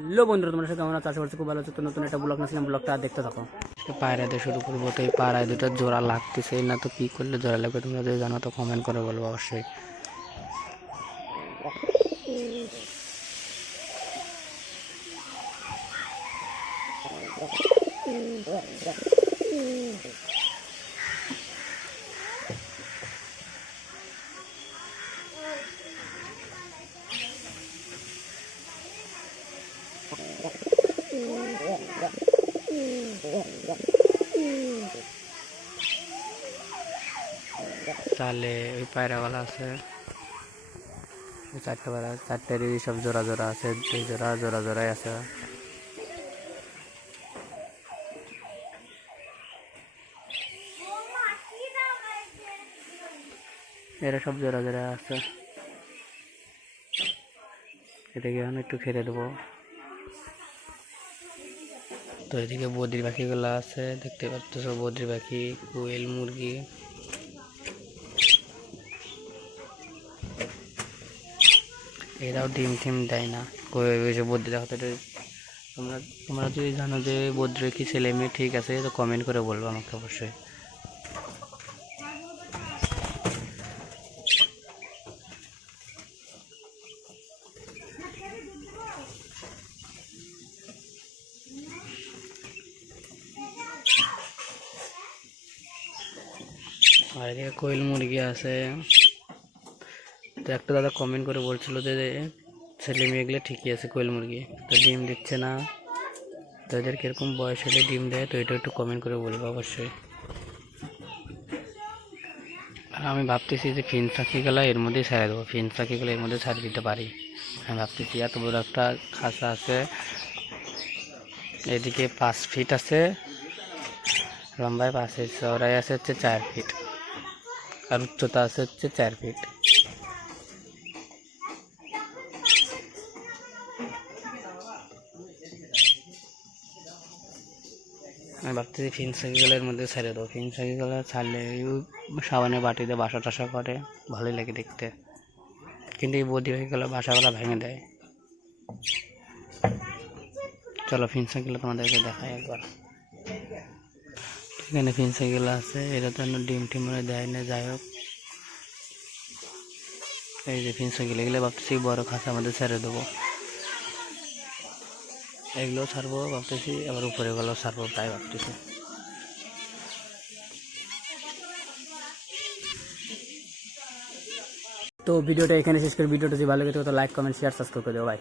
Hello বন্ধুরা, তোমরা সবাই কেমন আছো? আশা করছি খুব ভালো আছো। তো নতুন একটা ব্লগ নিয়েছিলাম, ব্লগটা দেখতে থাকো। পায়রাতে শুরু করবো। তো এই পায়রায় দুটো জোড়া লাগতেছে না, তো কি করলে জোড়া লাগবে তোমরা যদি জানো তো কমেন্ট করে বলবো অবশ্যই। তাহলে ওই পায়রাওয়ালা আছে, চারটে পায়রা, চারটেরই সব জোড়া জোড়া আছে, দুই জোড়া জোড়া জোড়াই আছে। এরা সব জোড়া জোড়া আছে। এটাকে এখন একটু খেতে দেবো। তো এদিকে বদ্রি পাখিগুলো আছে, দেখতে পাচ্ছ সব বদ্রি পাখি, কোয়েল, মুরগি। এরাও ডিম টিম দেয় না, ওই বদ্রি দেখো। তোমরা তোমরা যদি জানো যে বদ্রি কি ছেলে মেয়ে ঠিক আছে তো কমেন্ট করে বলবো আমাকে অবশ্যই। আর এদিকে কোয়েল মুরগি আছে। তো একটা দাদা কমেন্ট করে বলছিল যে ছেলে মেয়েগুলো ঠিকই আছে, কোয়েল মুরগি তো ডিম দিচ্ছে না। তো এদের কীরকম বয়স হলে ডিম দেয় তো এটা একটু কমেন্ট করে বলবো অবশ্যই। আর আমি ভাবতেছি যে ফিঞ্চ পাখিগুলো এর মধ্যেই ছেড়ে দেবো, ফিঞ্চ পাখিগুলো এর মধ্যে ছাড়ে দিতে পারি। আমি ভাবতেছি এত বড় একটা খাঁচা আছে, এদিকে 5 ফিট আছে লম্বায়, 5 ফিট চওড়াই আছে হচ্ছে 4 ফিট, আর উচ্চতা আছে হচ্ছে 4 ফিট। আমি ভাবতেছি ফিঞ্চ পাখিগুলোর মধ্যে ছেড়ে দেবো, ফিঞ্চ পাখিগুলো ছাড়লে সাবানের বাটিতে বাসা টাসা করে, ভালোই লাগে দেখতে। কিন্তু এই বদ্রি পাখিগুলো বাসাগুলো ভেঙে দেয়। চলো ফিঞ্চ পাখিগুলো তোমাদেরকে দেখাই একবার। এখানে ফিঞ্চ পাখিগুলো আছে, এরা তো ডিম টিম দেয় না, যাই হোক। এই যে ফিঞ্চ পাখিগুলো, এগুলো ভাবতেছি বড় খাঁচার মধ্যে ছেড়ে দেবো। এগুলো ছাড়বো ভাবতেছি, আবার উপরে গুলো ছাড়বো তাই ভাবতেছি। তো ভিডিওটা এখানে শেষ করে, ভিডিওটা যদি ভালো লাগে তো লাইক কমেন্ট শেয়ার সাবস্ক্রাইব করে দেবো ভাই।